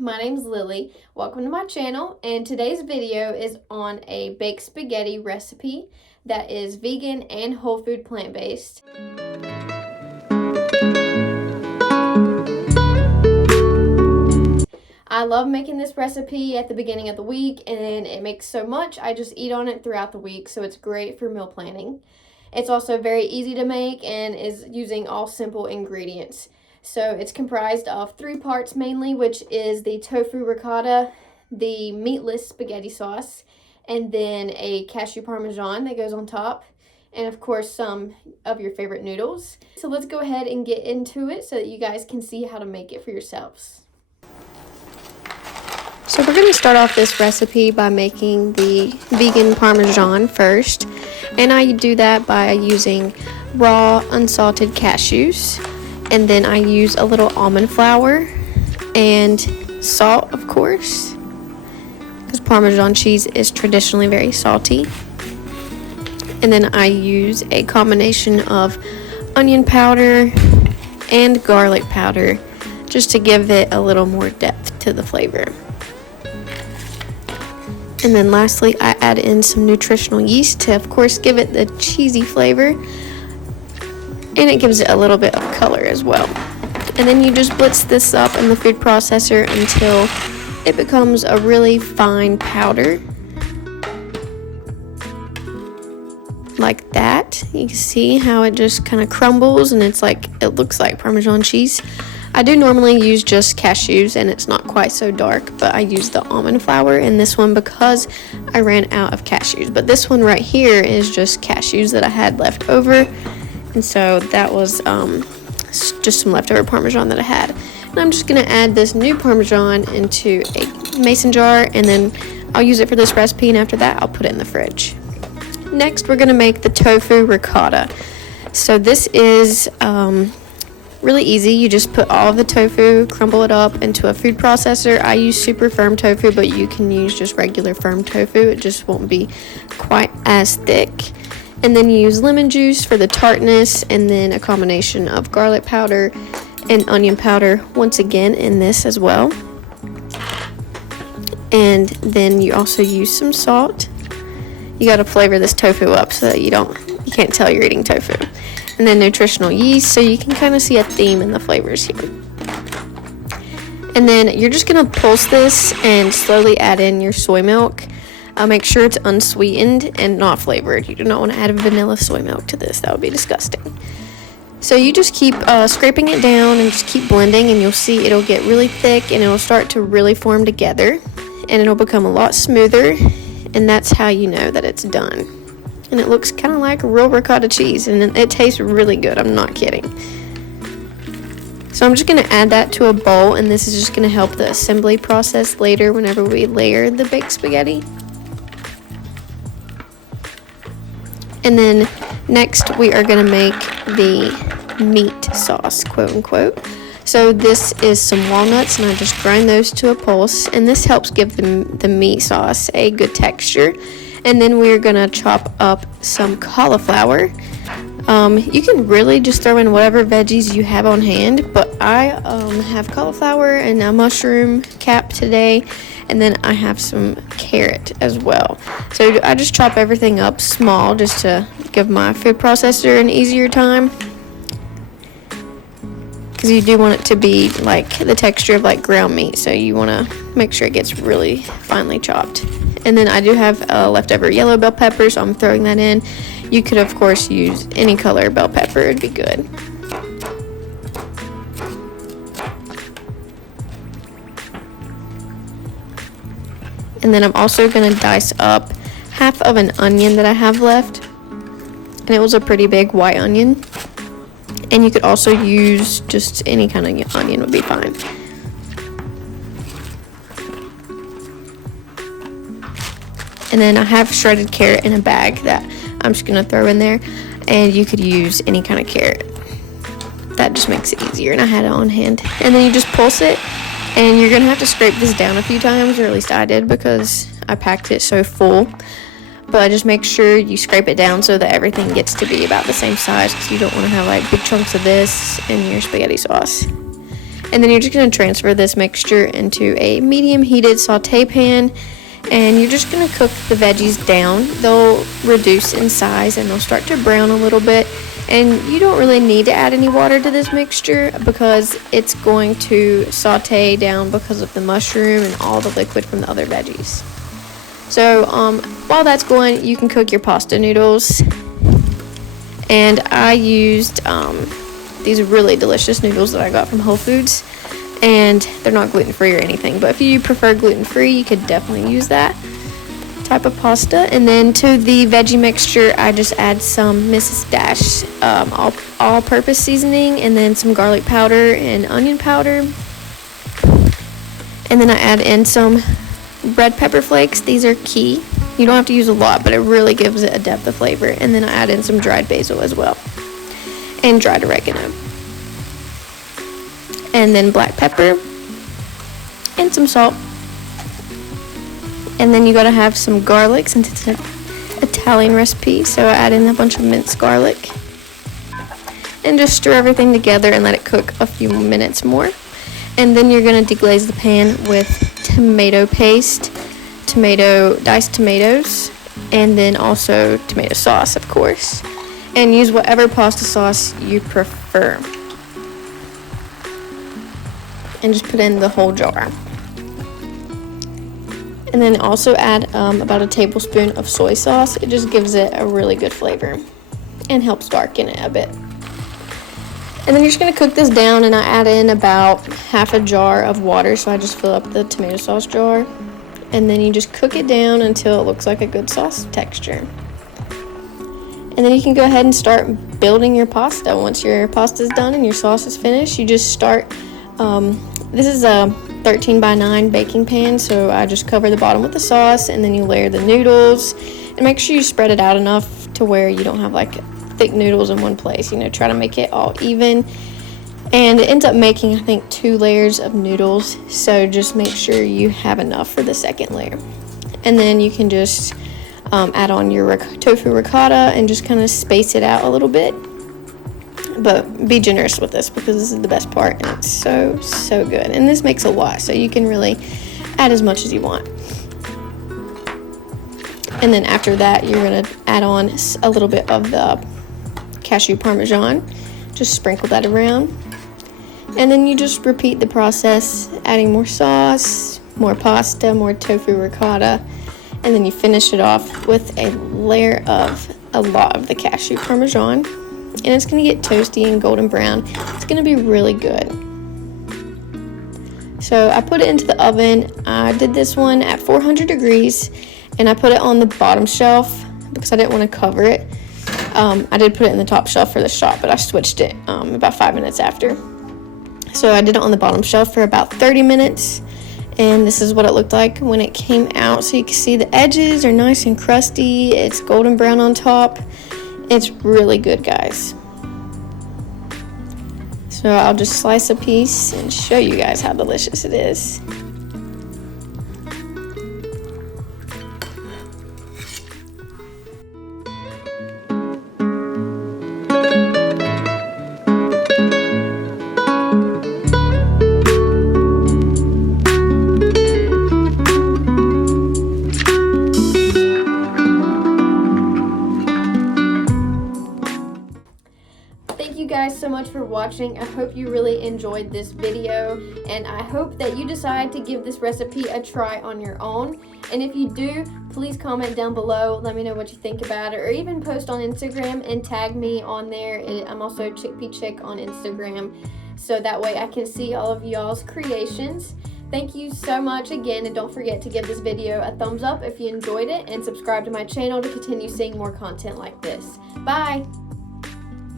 my name's Lily. Welcome to my channel, and today's video is on a baked spaghetti recipe that is vegan and whole food plant-based. I love making this recipe at the beginning of the week, and it makes so much I just eat on it throughout the week, so it's great for meal planning. It's also very easy to make and is using all simple ingredients. So it's comprised of 3 parts mainly, which is the tofu ricotta, the meatless spaghetti sauce, and then a cashew parmesan that goes on top, and of course some of your favorite noodles. So let's go ahead and get into it so that you guys can see how to make it for yourselves. So we're going to start off this recipe by making the vegan parmesan first, and I do that by using raw unsalted cashews. And then I use a little almond flour and salt, of course, because Parmesan cheese is traditionally very salty. And then I use a combination of onion powder and garlic powder just to give it a little more depth to the flavor. And then lastly, I add in some nutritional yeast to, of course, give it the cheesy flavor. And it gives it a little bit of color as well. And then you just blitz this up in the food processor until it becomes a really fine powder. Like that. You can see how it just kind of crumbles and it looks like Parmesan cheese. I do normally use just cashews and it's not quite so dark, but I use the almond flour in this one because I ran out of cashews. But this one right here is just cashews that I had left over. And so that was just some leftover Parmesan that I had. And I'm just going to add this new Parmesan into a mason jar, and then I'll use it for this recipe, and after that I'll put it in the fridge. Next, we're going to make the tofu ricotta. So this is really easy. You just put all of the tofu, crumble it up into a food processor. I use super firm tofu, but you can use just regular firm tofu. It just won't be quite as thick. And then you use lemon juice for the tartness, and then a combination of garlic powder and onion powder once again in this as well. And then you also use some salt. You got to flavor this tofu up so that you can't tell you're eating tofu. And then nutritional yeast, so you can kind of see a theme in the flavors here. And then you're just going to pulse this and slowly add in your soy milk. Make sure it's unsweetened and not flavored. You do not want to add vanilla soy milk to this. That would be disgusting. So you just keep scraping it down and just keep blending, and you'll see it'll get really thick and it'll start to really form together, and it'll become a lot smoother, and that's how you know that it's done. And it looks kind of like real ricotta cheese, and it tastes really good. I'm not kidding. So I'm just going to add that to a bowl, and this is just going to help the assembly process later whenever we layer the baked spaghetti. And then next we are going to make the meat sauce, quote unquote. So this is some walnuts, and I just grind those to a pulse, and this helps give the meat sauce a good texture. And then we're going to chop up some cauliflower. You can really just throw in whatever veggies you have on hand, but I have cauliflower and a mushroom cap today. And then I have some carrot as well. So I just chop everything up small just to give my food processor an easier time. Because you do want it to be like the texture of like ground meat. So you want to make sure it gets really finely chopped. And then I do have leftover yellow bell pepper, so I'm throwing that in. You could, of course, use any color bell pepper. It'd be good. And then I'm also going to dice up half of an onion that I have left. And it was a pretty big white onion. And you could also use just any kind of onion would be fine. And then I have shredded carrot in a bag that I'm just going to throw in there. And you could use any kind of carrot. That just makes it easier. And I had it on hand. And then you just pulse it. And you're going to have to scrape this down a few times, or at least I did, because I packed it so full. But just make sure you scrape it down so that everything gets to be about the same size, because you don't want to have like big chunks of this in your spaghetti sauce. And then you're just going to transfer this mixture into a medium heated saute pan, and you're just going to cook the veggies down. They'll reduce in size and they'll start to brown a little bit. And you don't really need to add any water to this mixture because it's going to saute down because of the mushroom and all the liquid from the other veggies. So while that's going, you can cook your pasta noodles. And I used these really delicious noodles that I got from Whole Foods, and they're not gluten-free or anything, but if you prefer gluten-free, you could definitely use that type of pasta. And then to the veggie mixture, I just add some Mrs. Dash all-purpose seasoning, and then some garlic powder and onion powder. And then I add in some red pepper flakes. These are key. You don't have to use a lot, but it really gives it a depth of flavor. And then I add in some dried basil as well, and dried oregano, and then black pepper and some salt. And then you gotta have some garlic since it's an Italian recipe, so I add in a bunch of minced garlic and just stir everything together and let it cook a few minutes more. And then you're gonna deglaze the pan with tomato paste, diced tomatoes, and then also tomato sauce, of course. And use whatever pasta sauce you prefer. And just put in the whole jar. And then also add about a tablespoon of soy sauce. It just gives it a really good flavor and helps darken it a bit. And then you're just going to cook this down, and I add in about half a jar of water, so I just fill up the tomato sauce jar. And then you just cook it down until it looks like a good sauce texture. And then you can go ahead and start building your pasta. Once your pasta is done and your sauce is finished, you just start, this is a 13 by 9 baking pan, so I just cover the bottom with the sauce, and then you layer the noodles, and make sure you spread it out enough to where you don't have like thick noodles in one place. Try to make it all even. And it ends up making, I think, 2 layers of noodles, so just make sure you have enough for the second layer. And then you can just add on your tofu ricotta and just kind of space it out a little bit. But be generous with this because this is the best part, and it's so good. And this makes a lot, so you can really add as much as you want. And then after that, you're going to add on a little bit of the Cashew Parmesan. Just sprinkle that around. And then you just repeat the process, adding more sauce, more pasta, more tofu ricotta, and then you finish it off with a layer of a lot of the Cashew Parmesan. And it's going to get toasty and golden brown. It's going to be really good. So I put it into the oven. I did this one at 400 degrees, and I put it on the bottom shelf because I didn't want to cover it. I did put it in the top shelf for the shot, but I switched it about 5 minutes after. So I did it on the bottom shelf for about 30 minutes, and this is what it looked like when it came out. So you can see the edges are nice and crusty. It's golden brown on top. It's really good, guys. So I'll just slice a piece and show you guys how delicious it is. Guys so much for watching. I hope you really enjoyed this video, and I hope that you decide to give this recipe a try on your own. And if you do, please comment down below, let me know what you think about it, or even post on Instagram and tag me on there. I'm also Chickpea Chick on Instagram, so that way I can see all of y'all's creations. Thank you so much again, and don't forget to give this video a thumbs up if you enjoyed it, and subscribe to my channel to continue seeing more content like this. Bye!